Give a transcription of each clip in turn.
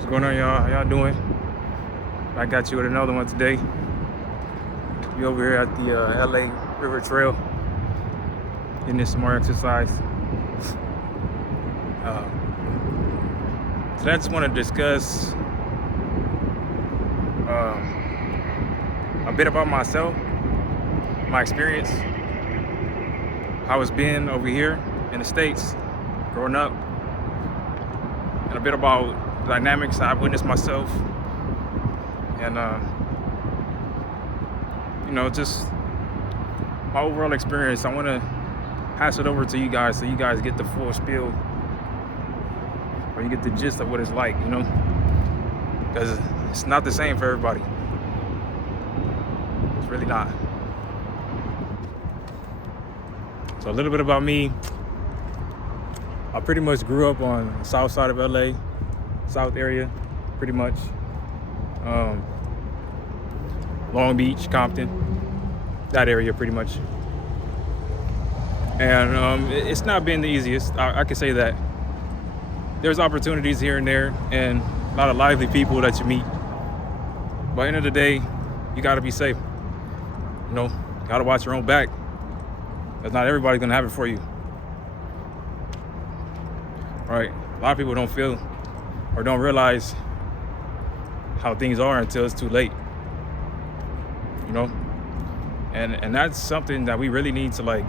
What's going on, y'all? How y'all doing? I got you with another one today. We over here at the LA River Trail, getting in some more exercise. Today I just want to discuss a bit about myself, my experience, how it's been over here in the States, growing up, and a bit about dynamics I've witnessed myself, and just my overall experience. I want to pass it over to you guys so you guys get the full spiel, or you get the gist of what it's like, because it's not the same for everybody. It's really not. So a little bit about me. I pretty much grew up on the south side of LA, south area, pretty much. Long Beach, Compton, that area pretty much. And it's not been the easiest, I can say that. There's opportunities here and there and a lot of lively people that you meet. By the end of the day, you gotta be safe. Gotta watch your own back. Because not everybody's gonna have it for you. Right? A lot of people don't feel or don't realize how things are until it's too late. And that's something that we really need to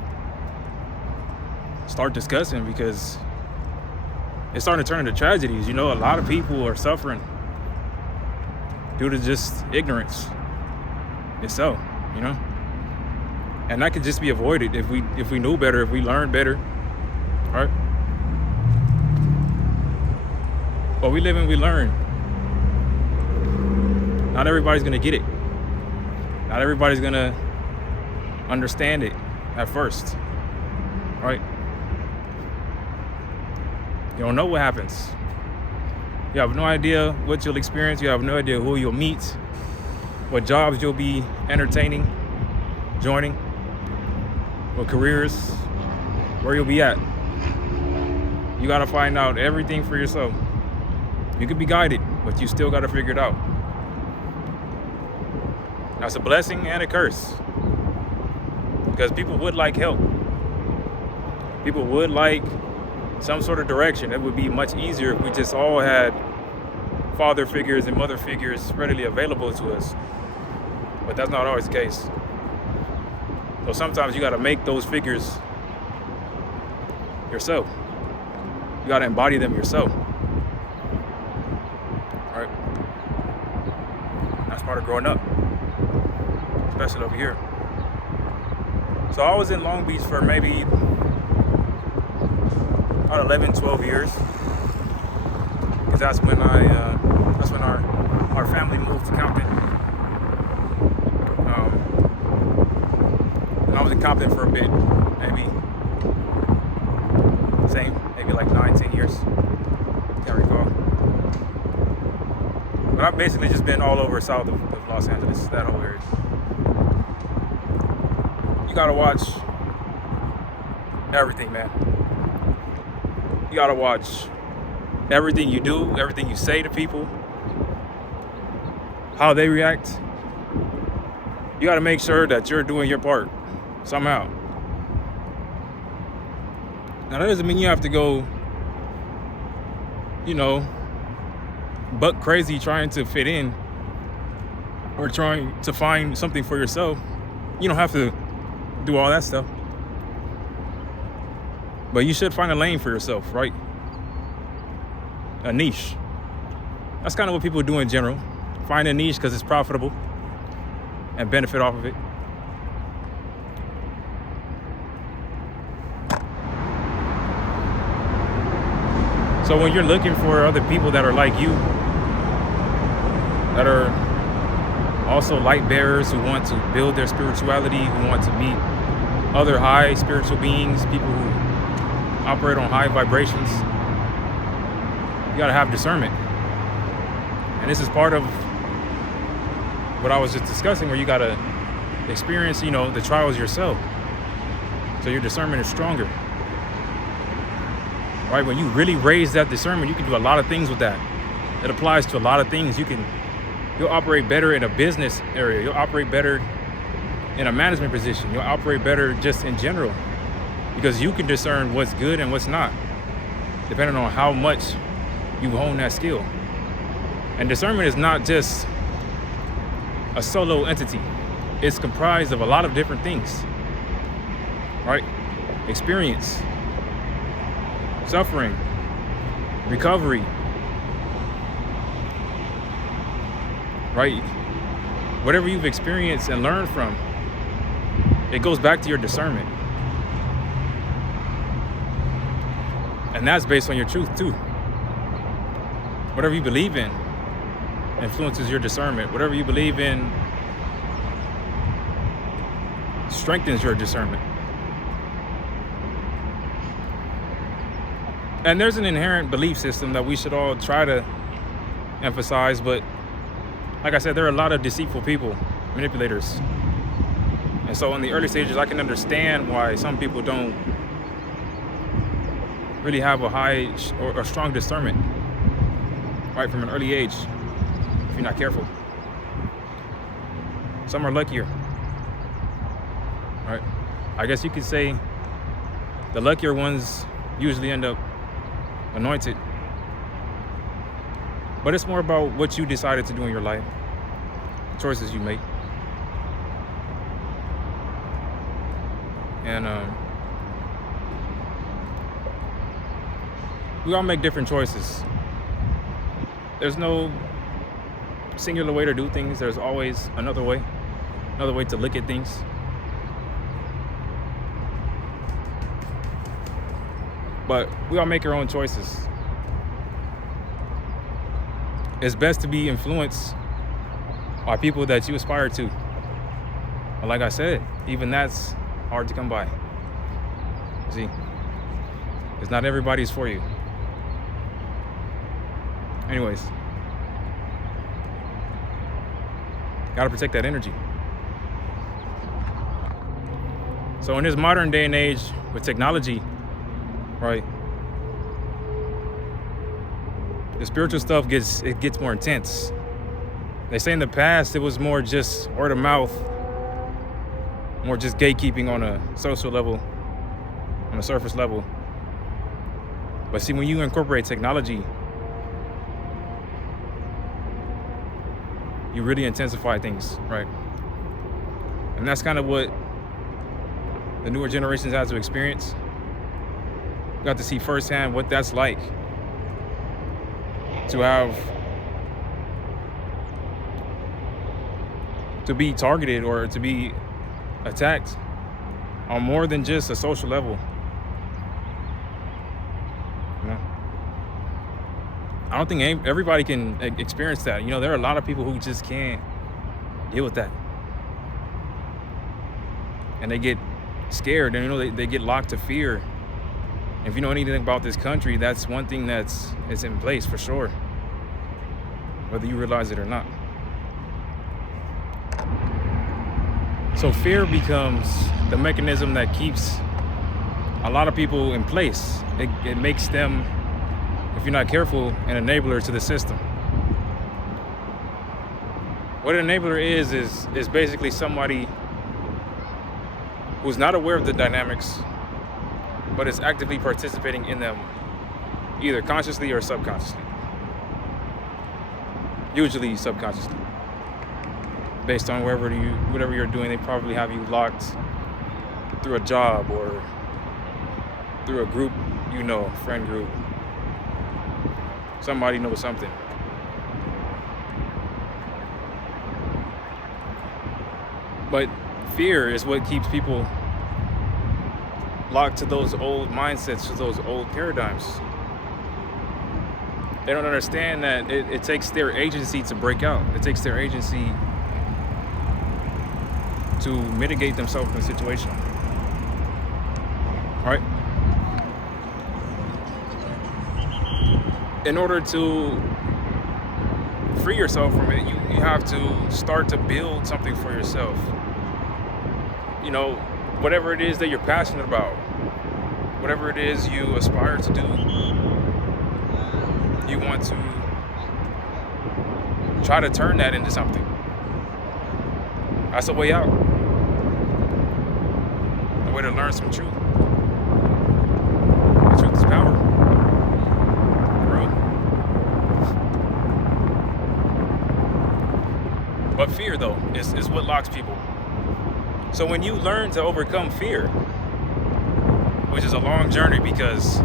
start discussing, because it's starting to turn into tragedies. A lot of people are suffering due to just ignorance itself, and that could just be avoided if we knew better, if we learned better, right? But we live and we learn. Not everybody's gonna get it. Not everybody's gonna understand it at first, right? You don't know what happens. You have no idea what you'll experience. You have no idea who you'll meet, what jobs you'll be entertaining, joining, what careers, where you'll be at. You gotta find out everything for yourself. You could be guided, but you still gotta figure it out. That's a blessing and a curse, because people would like help. People would like some sort of direction. It would be much easier if we just all had father figures and mother figures readily available to us. But that's not always the case. So sometimes you gotta make those figures yourself. You gotta embody them yourself. All right? That's part of growing up, especially over here. So I was in Long Beach for maybe about 11, 12 years, because that's when our family moved to Compton. And I was in Compton for a bit, maybe like 9, 10 years. Can't recall. But I've basically just been all over south of Los Angeles, that whole area. You gotta watch everything, man. You gotta watch everything you do, everything you say to people, how they react. You gotta make sure that you're doing your part somehow. Now that doesn't mean you have to go, buck crazy trying to fit in or trying to find something for yourself. You don't have to do all that stuff. But you should find a lane for yourself, right? A niche. That's kind of what people do in general. Find a niche because it's profitable and benefit off of it. So when you're looking for other people that are like you, that are also light bearers, who want to build their spirituality, who want to meet other high spiritual beings, people who operate on high vibrations, you gotta have discernment. And this is part of what I was just discussing, where you gotta experience, the trials yourself, so your discernment is stronger. Right? When you really raise that discernment, you can do a lot of things with that. It applies to a lot of things. You'll operate better in a business area. You'll operate better in a management position. You'll operate better just in general because you can discern what's good and what's not, depending on how much you hone that skill. And discernment is not just a solo entity. It's comprised of a lot of different things, right? Experience, suffering, recovery, right? Whatever you've experienced and learned from, it goes back to your discernment. And that's based on your truth too. Whatever you believe in influences your discernment. Whatever you believe in strengthens your discernment. And there's an inherent belief system that we should all try to emphasize, but like I said, there are a lot of deceitful people, manipulators. And so in the early stages, I can understand why some people don't really have a high or strong discernment, right, from an early age, if you're not careful. Some are luckier, right? I guess you could say the luckier ones usually end up anointed. But it's more about what you decided to do in your life, choices you make. And we all make different choices. There's no singular way to do things. There's always another way to look at things. But we all make our own choices. It's best to be influenced by people that you aspire to. But like I said, even that's hard to come by. See, it's not everybody's for you. Anyways, gotta protect that energy. So in this modern day and age with technology, right, the spiritual stuff gets more intense. They say in the past it was more just word of mouth, more just gatekeeping on a social level, on a surface level. But see, when you incorporate technology, you really intensify things, right? And that's kind of what the newer generations have to experience. Got to see firsthand what that's like to be targeted or to be attacked on more than just a social level. You know? I don't think everybody can experience that. You know, there are a lot of people who just can't deal with that. And they get scared, and you know, they get locked to fear. If you know anything about this country, that's one thing that's in place for sure, whether you realize it or not. So fear becomes the mechanism that keeps a lot of people in place. It makes them, if you're not careful, an enabler to the system. What an enabler is basically somebody who's not aware of the dynamics, but is actively participating in them, either consciously or subconsciously. Usually subconsciously. Based on whatever you're doing, they probably have you locked through a job or through a group, you know, friend group. Somebody knows something. But fear is what keeps people locked to those old mindsets, to those old paradigms. They don't understand that it takes their agency to break out. It takes their agency to mitigate themselves in the situation. All right? In order to free yourself from it, you have to start to build something for yourself. You know, whatever it is that you're passionate about, whatever it is you aspire to do, you want to try to turn that into something. That's a way out. A way to learn some truth. The truth is power, bro. But fear, though, is what locks people. So when you learn to overcome fear, which is a long journey because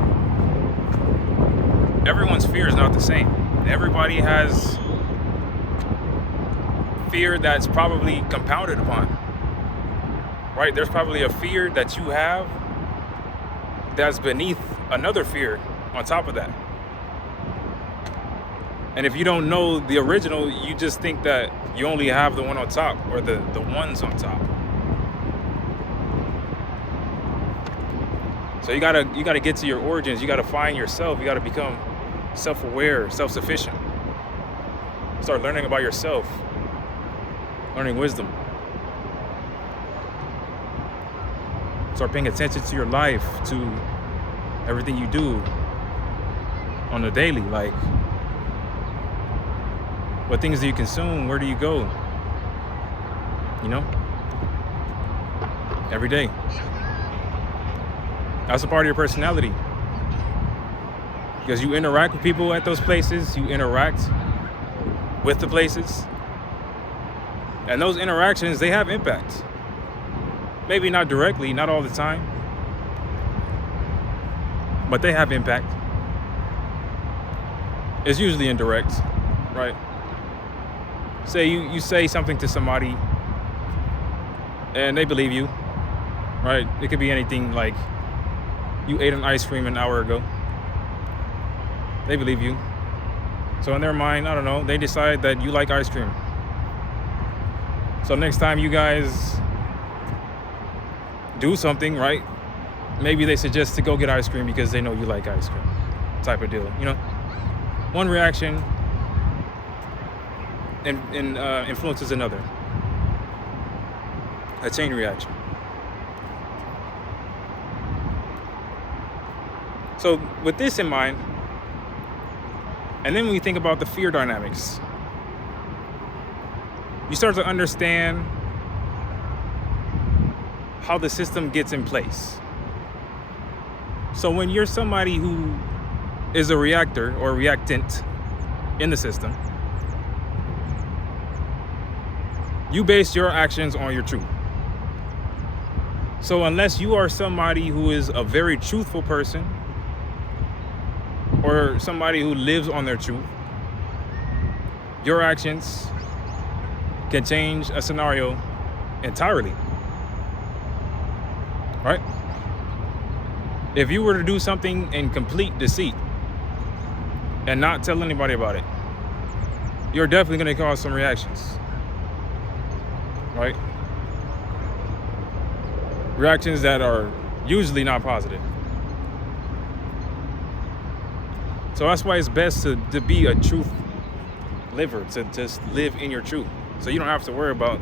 everyone's fear is not the same. Everybody has fear that's probably compounded upon, right? There's probably a fear that you have that's beneath another fear on top of that. And if you don't know the original, you just think that you only have the one on top or the ones on top. So you gotta get to your origins. You gotta find yourself. You gotta become self-aware, self-sufficient. Start learning about yourself, learning wisdom. Start paying attention to your life, to everything you do on the daily. Like, what things do you consume? Where do you go? You know? Every day. That's a part of your personality. Because you interact with people at those places, you interact with the places. And those interactions, they have impact. Maybe not directly, not all the time. But they have impact. It's usually indirect, right? Say you say something to somebody and they believe you, right? It could be anything like, you ate an ice cream an hour ago. They believe you. So in their mind, I don't know, they decide that you like ice cream. So next time you guys do something, right? Maybe they suggest to go get ice cream because they know you like ice cream, type of deal, you know? One reaction influences another. A chain reaction. So with this in mind, and then when you think about the fear dynamics, you start to understand how the system gets in place. So when you're somebody who is a reactor or reactant in the system, you base your actions on your truth. So unless you are somebody who is a very truthful person, or somebody who lives on their truth, your actions can change a scenario entirely, right? If you were to do something in complete deceit and not tell anybody about it, you're definitely going to cause some reactions, right? Reactions that are usually not positive. So that's why it's best to be a truth liver, to just live in your truth. So you don't have to worry about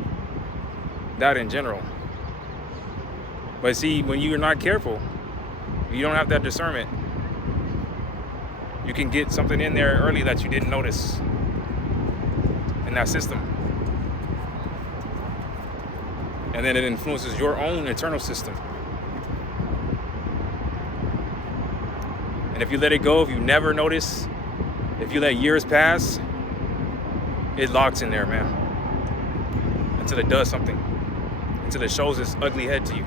that in general. But see, when you're not careful, you don't have that discernment, you can get something in there early that you didn't notice in that system. And then it influences your own internal system. And if you let it go, if you never notice, if you let years pass, it locks in there, man. Until it does something. Until it shows its ugly head to you.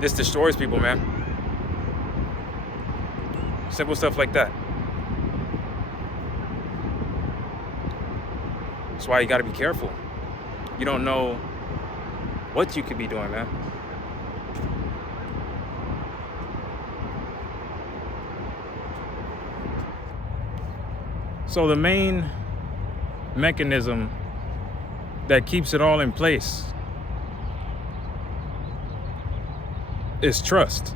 This destroys people, man. Simple stuff like that. That's why you gotta be careful. You don't know what you could be doing, man. So the main mechanism that keeps it all in place is trust.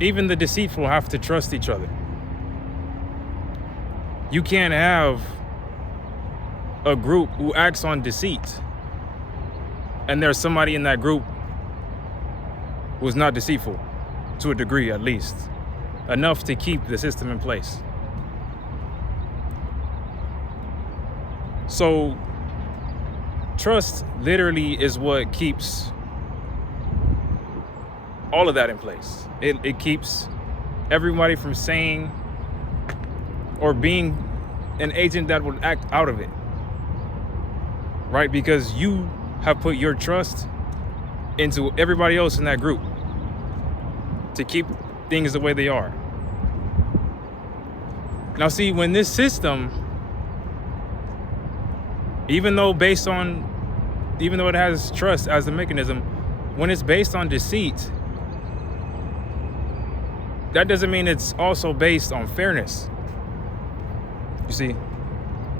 Even the deceitful have to trust each other. You can't have a group who acts on deceit and there's somebody in that group who's not deceitful, to a degree at least. enough to keep the system in place. So trust literally is what keeps all of that in place. It keeps everybody from saying or being an agent that would act out of it, right? Because you have put your trust into everybody else in that group to keep things the way they are. Now, see, when this system, even though it has trust as the mechanism, when it's based on deceit, that doesn't mean it's also based on fairness. You see,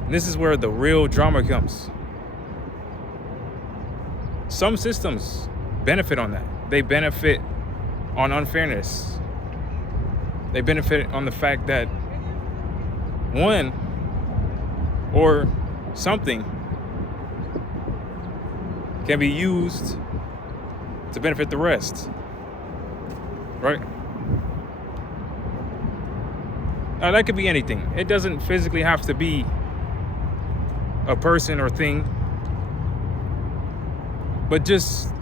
this is where the real drama comes. Some systems benefit on that. They benefit on unfairness. They benefit on the fact that one or something can be used to benefit the rest, right? Now, that could be anything. It doesn't physically have to be a person or thing, but just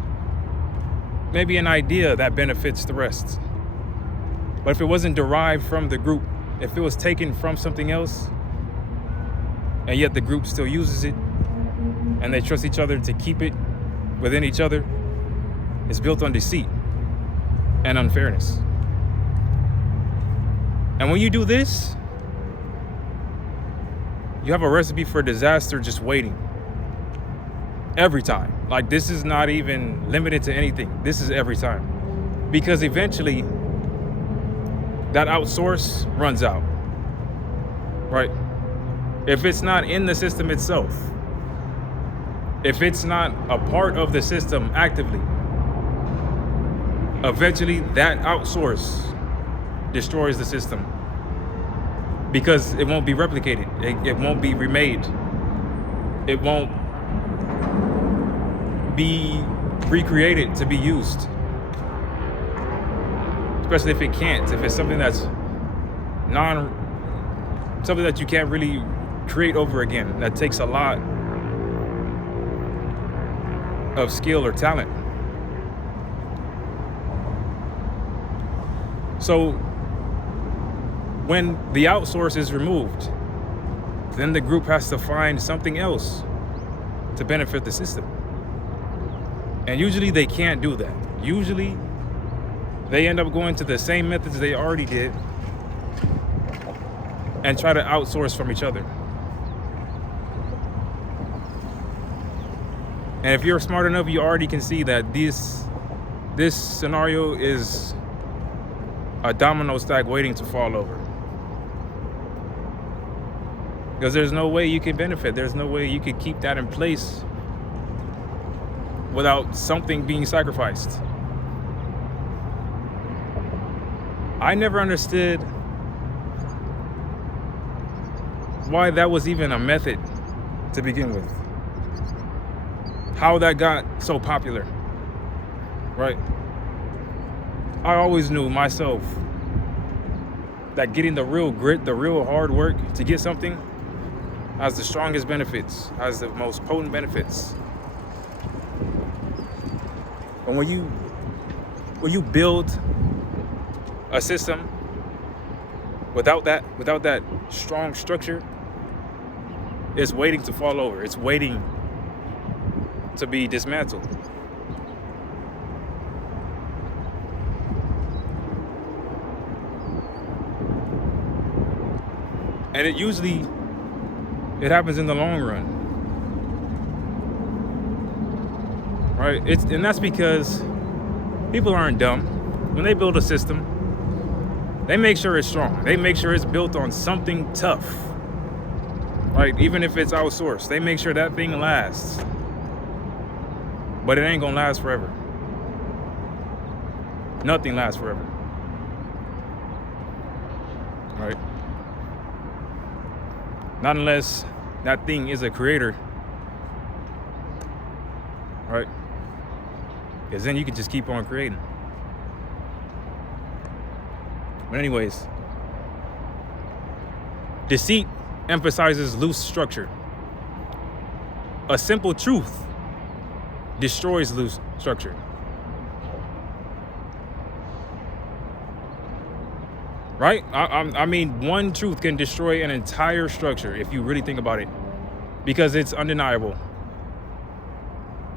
maybe an idea that benefits the rest. But if it wasn't derived from the group, if it was taken from something else, and yet the group still uses it, and they trust each other to keep it within each other, it's built on deceit and unfairness. And when you do this, you have a recipe for disaster just waiting. Every time. Like, this is not even limited to anything. This is every time. Because eventually, that outsource runs out. Right? If it's not in the system itself, if it's not a part of the system actively, eventually that outsource destroys the system, because it won't be replicated. It won't be remade. It won't be recreated to be used. Especially if it can't. If it's something that's something that you can't really create over again. That takes a lot of skill or talent. So when the outsource is removed, then the group has to find something else to benefit the system. And usually they can't do that. Usually they end up going to the same methods they already did and try to outsource from each other. And if you're smart enough, you already can see that this scenario is a domino stack waiting to fall over. Because there's no way you can benefit. There's no way you can keep that in place without something being sacrificed. I never understood why that was even a method to begin with. How that got so popular, right? I always knew myself that getting the real grit, the real hard work to get something has the strongest benefits, has the most potent benefits. And when you build a system without that strong structure, it's waiting to fall over. It's waiting to be dismantled. And it happens in the long run, right? And that's because people aren't dumb. When they build a system, they make sure it's strong. They make sure it's built on something tough, right? Even if it's outsourced, they make sure that thing lasts. But it ain't gonna last forever. Nothing lasts forever, right? Not unless that thing is a creator, right? Because then you can just keep on creating. But anyways, deceit emphasizes loose structure. A simple truth destroys loose structure. Right? I mean, one truth can destroy an entire structure if you really think about it, because it's undeniable.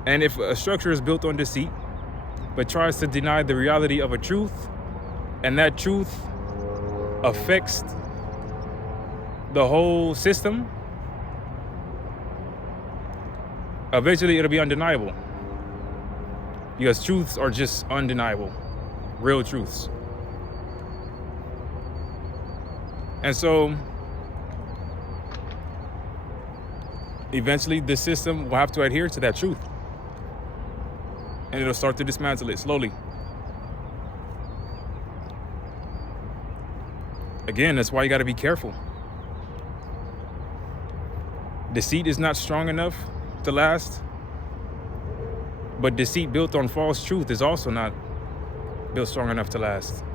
And if a structure is built on deceit, but tries to deny the reality of a truth, and that truth affects the whole system, eventually it'll be undeniable. Because truths are just undeniable, real truths. And so eventually the system will have to adhere to that truth. And it'll start to dismantle it slowly. Again, that's why you got to be careful. Deceit is not strong enough to last, but deceit built on false truth is also not built strong enough to last.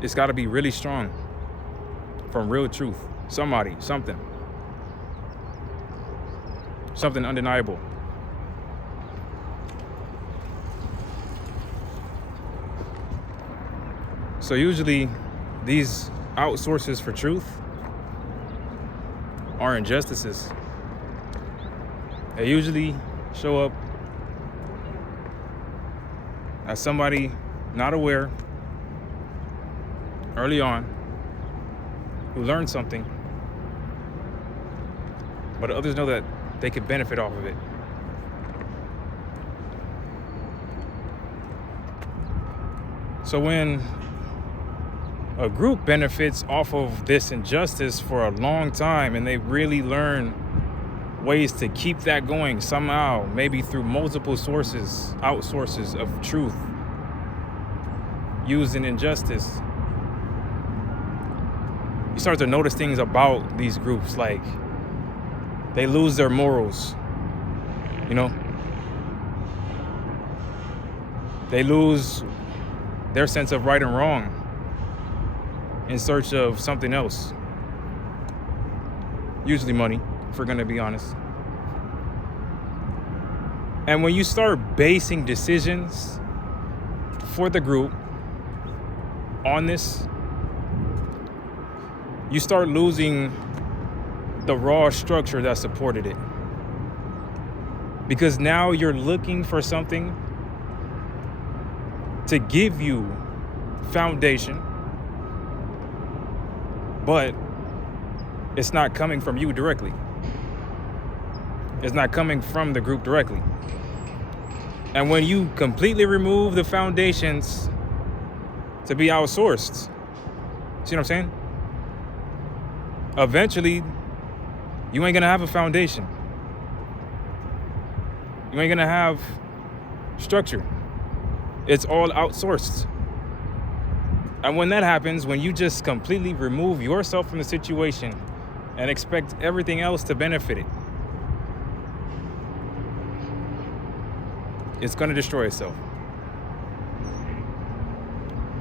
It's got to be really strong from real truth. Somebody, something undeniable. So usually these outsources for truth are injustices. They usually show up as somebody not aware early on who learned something, but others know that they could benefit off of it. So when a group benefits off of this injustice for a long time and they really learn ways to keep that going somehow, maybe through multiple sources, outsources of truth used in injustice, you start to notice things about these groups, like they lose their morals, they lose their sense of right and wrong in search of something else, usually money, if we're going to be honest. And when you start basing decisions for the group on this, you start losing the raw structure that supported it. Because now you're looking for something to give you foundation, but it's not coming from you directly. It's not coming from the group directly. And when you completely remove the foundations to be outsourced, see what I'm saying? Eventually, you ain't gonna have a foundation. You ain't gonna have structure. It's all outsourced. And when that happens, when you just completely remove yourself from the situation and expect everything else to benefit it, it's going to destroy itself.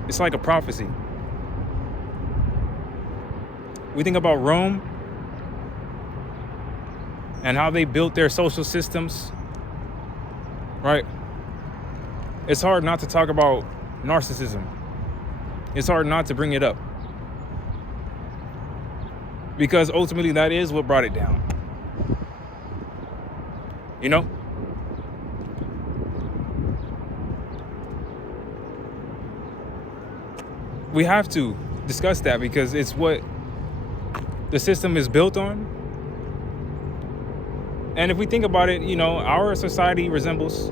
It's like a prophecy. We think about Rome and how they built their social systems, right? It's hard not to talk about narcissism. It's hard not to bring it up, because ultimately that is what brought it down. We have to discuss that because it's what the system is built on. And if we think about it, our society resembles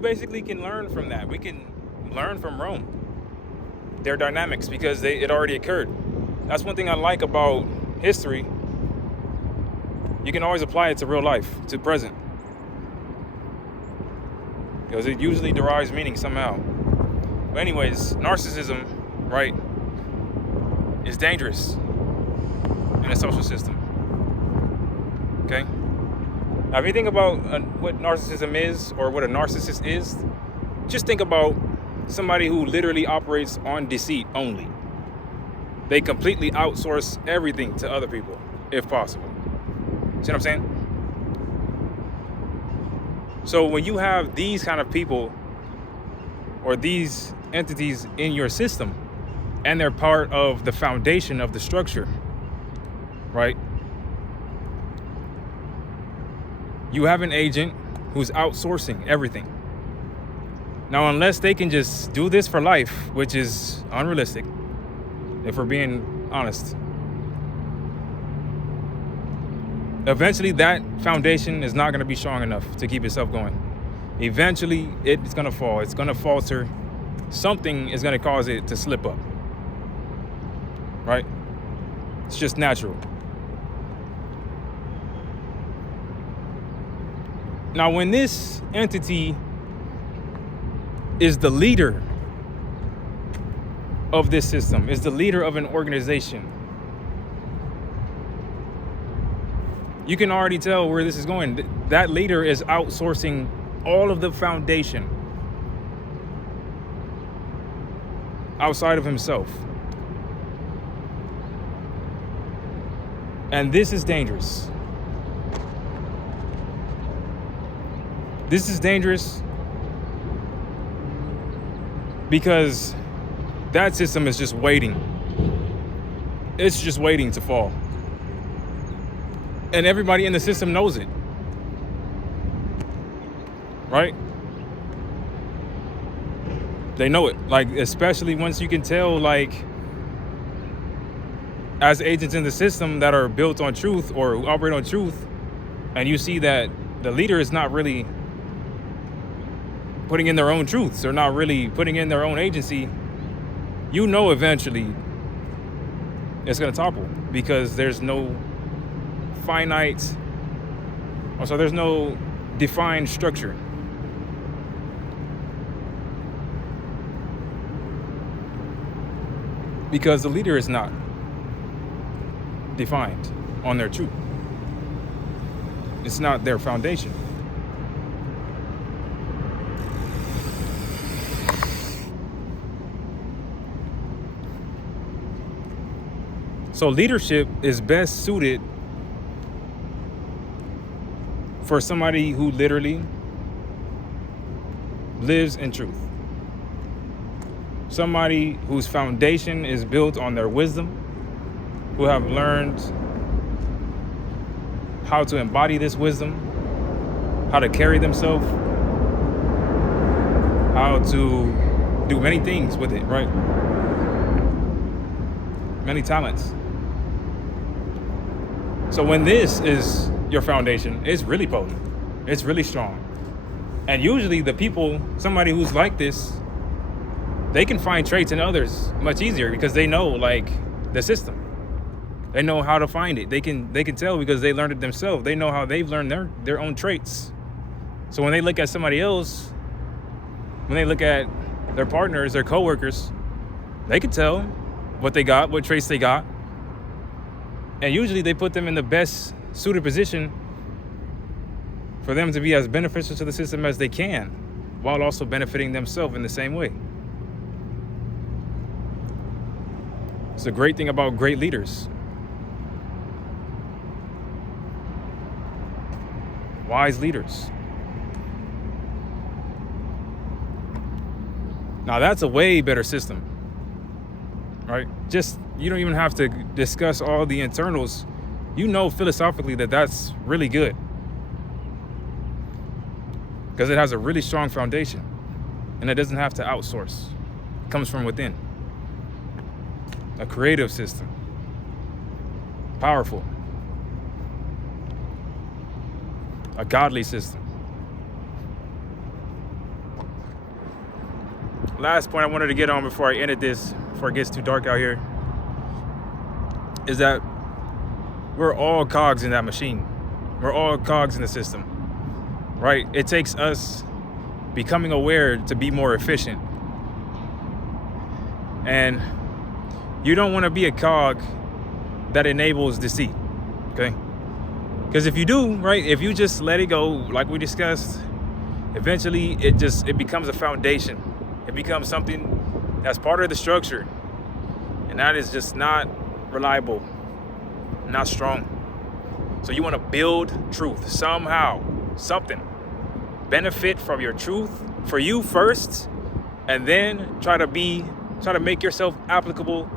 basically can learn from that. We can learn from Rome, their dynamics, because it already occurred. That's one thing I like about history. You can always apply it to real life, to present, because it usually derives meaning somehow. But anyways, narcissism, right, is dangerous in a social system. Okay? Now, if you think about what narcissism is or what a narcissist is, just think about somebody who literally operates on deceit only. They completely outsource everything to other people, if possible. See what I'm saying? So when you have these kind of people or these entities in your system, and they're part of the foundation of the structure, right? You have an agent who's outsourcing everything. Now, unless they can just do this for life, which is unrealistic, if we're being honest, eventually that foundation is not going to be strong enough to keep itself going. Eventually, it's going to fall. It's going to falter. Something is going to cause it to slip up. Right? It's just natural. Now, when this entity is the leader of this system, is the leader of an organization, you can already tell where this is going. That leader is outsourcing all of the foundation outside of himself. And this is dangerous. This is dangerous because that system is just waiting. It's just waiting to fall. And everybody in the system knows it. Right? They know it. Like, especially once you can tell, like, as agents in the system that are built on truth or operate on truth, and you see that the leader is not really putting in their own truths, they're not really putting in their own agency, you know eventually it's going to topple because there's no there's no defined structure. Because the leader is not defined on their truth. It's not their foundation. So leadership is best suited for somebody who literally lives in truth. Somebody whose foundation is built on their wisdom, who have learned how to embody this wisdom, how to carry themselves, how to do many things with it, right? Many talents. So when this is your foundation, it's really potent. It's really strong. And usually the people, somebody who's like this, they can find traits in others much easier because they know, like, the system. They know how to find it. They can tell because they learned it themselves. They know how they've learned their own traits. So when they look at somebody else, when they look at their partners, their coworkers, they can tell what they got, what traits they got. And usually they put them in the best suited position for them to be as beneficial to the system as they can, while also benefiting themselves in the same way. It's a great thing about great leaders. Wise leaders. Now that's a way better system, right? Just, you don't even have to discuss all the internals. You know philosophically that that's really good because it has a really strong foundation and it doesn't have to outsource. It comes from within. A creative system. Powerful. A godly system. Last point I wanted to get on before I ended this, before it gets too dark out here, is that we're all cogs in that machine. We're all cogs in the system, right? It takes us becoming aware to be more efficient. And you don't want to be a cog that enables deceit, okay? Because if you do, right, if you just let it go, like we discussed, eventually it becomes a foundation. It becomes something that's part of the structure. And that is just not reliable, not strong. So you want to build truth somehow, something. Benefit from your truth for you first, and then try to make yourself applicable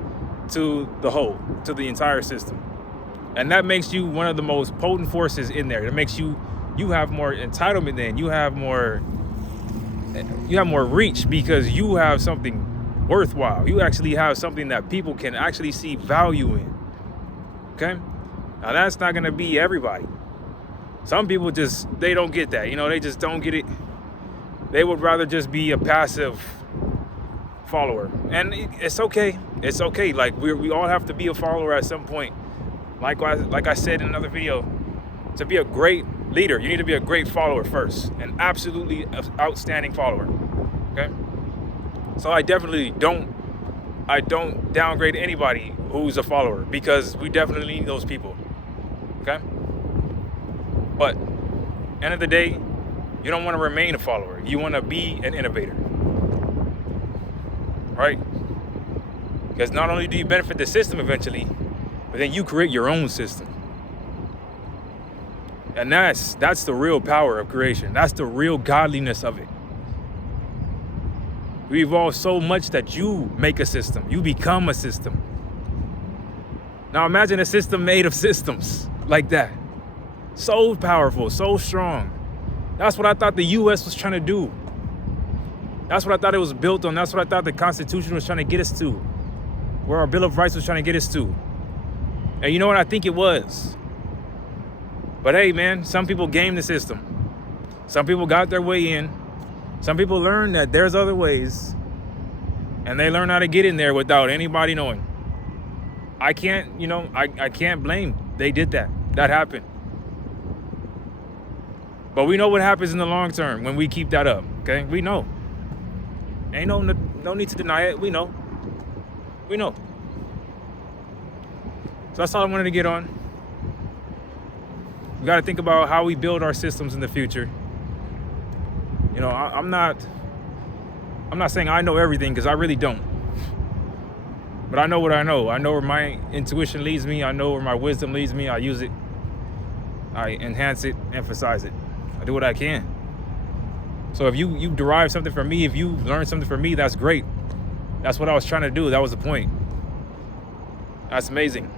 to the whole, to the entire system. And that makes you one of the most potent forces in there. It makes you have more entitlement then. You have more reach because you have something worthwhile. You actually have something that people can actually see value in. Okay? Now that's not gonna be everybody. Some people they don't get that. They just don't get it. They would rather just be a passive follower. And it's okay. It's okay. Like we all have to be a follower at some point. Like I said in another video, to be a great leader, you need to be a great follower first. An absolutely outstanding follower. Okay? So I definitely don't downgrade anybody who's a follower, because we definitely need those people. Okay? But end of the day, you don't want to remain a follower. You want to be an innovator. Right? Because not only do you benefit the system eventually, but then you create your own system. And that's the real power of creation. That's the real godliness of it. We evolve so much that you make a system. You become a system. Now imagine a system made of systems like that. So powerful, so strong. That's what I thought the U.S. was trying to do. That's what I thought it was built on. That's what I thought the Constitution was trying to get us to. Where our Bill of Rights was trying to get us to. And you know what? I think it was. But hey, man, some people game the system. Some people got their way in. Some people learn that there's other ways. And they learn how to get in there without anybody knowing. I can't blame. They did that. That happened. But we know what happens in the long term when we keep that up, okay? We know. Ain't no need to deny it. We know. We know. So that's all I wanted to get on. We got to think about how we build our systems in the future. I'm not saying I know everything, because I really don't. But I know what I know. I know where my intuition leads me. I know where my wisdom leads me. I use it. I enhance it, emphasize it. I do what I can. So if you derive something from me, if you learn something from me, that's great. That's what I was trying to do. That was the point. That's amazing.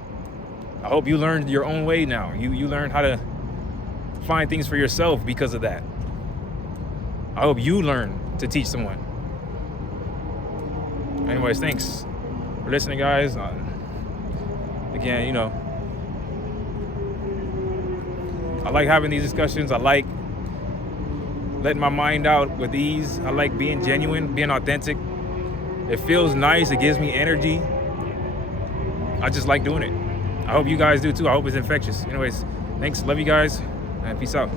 I hope you learned your own way now. You learned how to find things for yourself because of that. I hope you learn to teach someone. Anyways, thanks for listening, guys. Again, I like having these discussions. I like letting my mind out with ease. I like being genuine, being authentic. It feels nice. It gives me energy. I just like doing it. I hope you guys do too. I hope it's infectious. Anyways, thanks. Love you guys. And peace out.